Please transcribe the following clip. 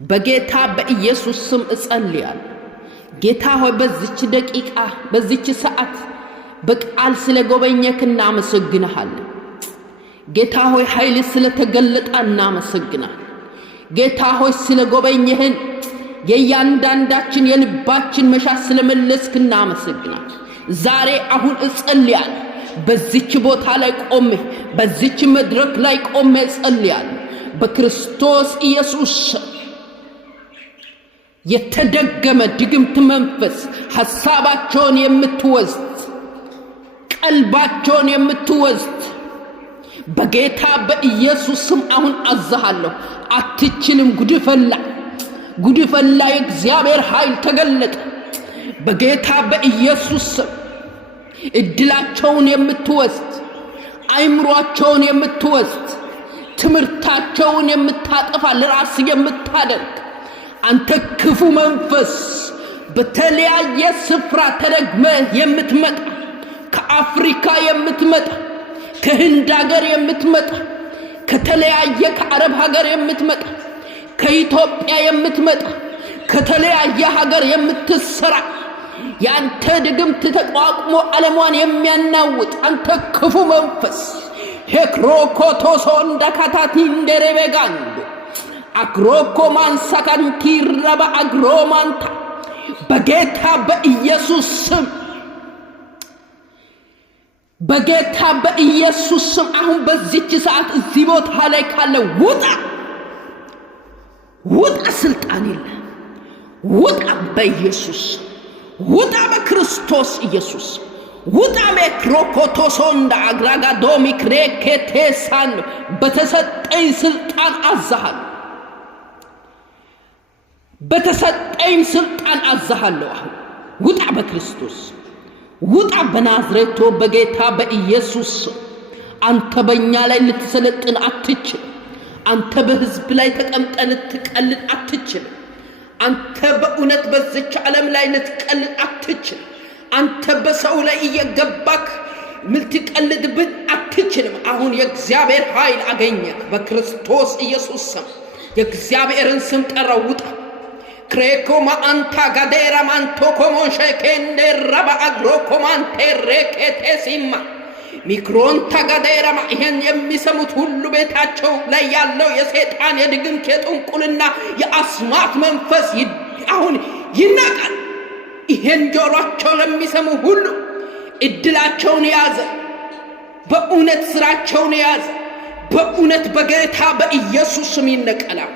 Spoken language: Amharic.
በጌታ በኢየሱስ ስም እጸልያለሁ። ጌታ ሆይ በዚች ደቂቃ በዚች ሰዓት በቃል ስለጎበኘክ እናመሰግንሃለን። ጌታ ሆይ ኃይል ስለተገለጠ እናመሰግናለን። ጌታ ሆይ ስለጎበኘህን የእያንዳንዳችን የልባችን መሻት ስለመለስክ እናመሰግናለን። ዛሬ አሁን እጸልያለሁ። በዚች ቦታ ላይ ቆሜ በዚች መድረክ ላይ ቆሜ እጸልያለሁ። በክርስቶስ ኢየሱስ የተደገመ ድግምት መንፈስ ሐሳባቸውን የምትወስድ ቀልባቸውን የምትወስድ በጌታ በኢየሱስ ስም አሁን አዛሃለሁ። አትችልም። ጉድፈላ የእግዚአብሔር ኃይል ተገለጠ። በጌታ በኢየሱስ ስም እድላቸውን የምትወስድ አይምሮአቸውን የምትወስድ ትምህርታቸውን የምታጠፋ ለራስ የምታደርግ አንተ ክፉ መንፈስ በተለያየ ስፍራ ተደግመ የምትመጣ ከአፍሪካ የምትመጣ ከህንድ ሀገር የምትመጣ ከተለያየ ከአረብ ሀገር የምትመጣ ከኢትዮጵያ የምትመጣ ከተለያየ ሀገር የምትሰራ ያንተ ድግምት ተቋቁሞ ዓለሟን የሚያናውጥ አንተ ክፉ መንፈስ ሄክሮኮቶሶ እንደካታቲ እንደረበጋንዶ አግሮኮ ማንሳካንቲ ረባ አግሮማንታ በጌታ በኢየሱስ ስም በጌታ በኢየሱስ ስም አሁን በዚች ሰዓት እዚህ ቦታ ላይ ካለ ውጣ ስልጣን የለ ውጣ በኢየሱስ ውጣ በክርስቶስ ኢየሱስ ውጣ በክሮኮቶሶ እንደ አግራጋዶ ሚክሬኬቴሳን በተሰጠኝ ስልጣን አዛሃለሁ። በተሰጠኝ ስልጣን አዛሃለሁ። አሁን ውጣ በክርስቶስ ውጣ በናዝሬቱ በጌታ በኢየሱስ አንተ በእኛ ላይ ልትሰለጥን አትችል። አንተ በሕዝብ ላይ ተቀምጠህ ልትቀልድ አትችል። አንተ በእውነት በዚች ዓለም ላይ ልትቀልድ አትችል። አንተ በሰው ላይ እየገባክ ልትቀልድብን አትችልም። አሁን የእግዚአብሔር ኃይል አገኘክ በክርስቶስ ኢየሱስ ስም የእግዚአብሔርን ስም ጠራው። ውጣ ክሬኮማ አንታ ጋዴራ ማንቶ ኮሞንሸ ከንደረባ አግሮ ኮማንቴ ረከቴሲማ ሚክሮንታ ጋዴራ ይሄን የሚሰሙት ሁሉ ቤታቸው ላይ ያለው የሰይጣን የድግምት የጥንቁልና የአስማት መንፈስ አሁን ይናቃል። ይሄን ጆሮአቸው ለሚሰሙ ሁሉ እድላቸውን ያዘ። በእውነት ስራቸውን ያዘ። በእውነት በጌታ በኢየሱስ ስም ይነቀላል።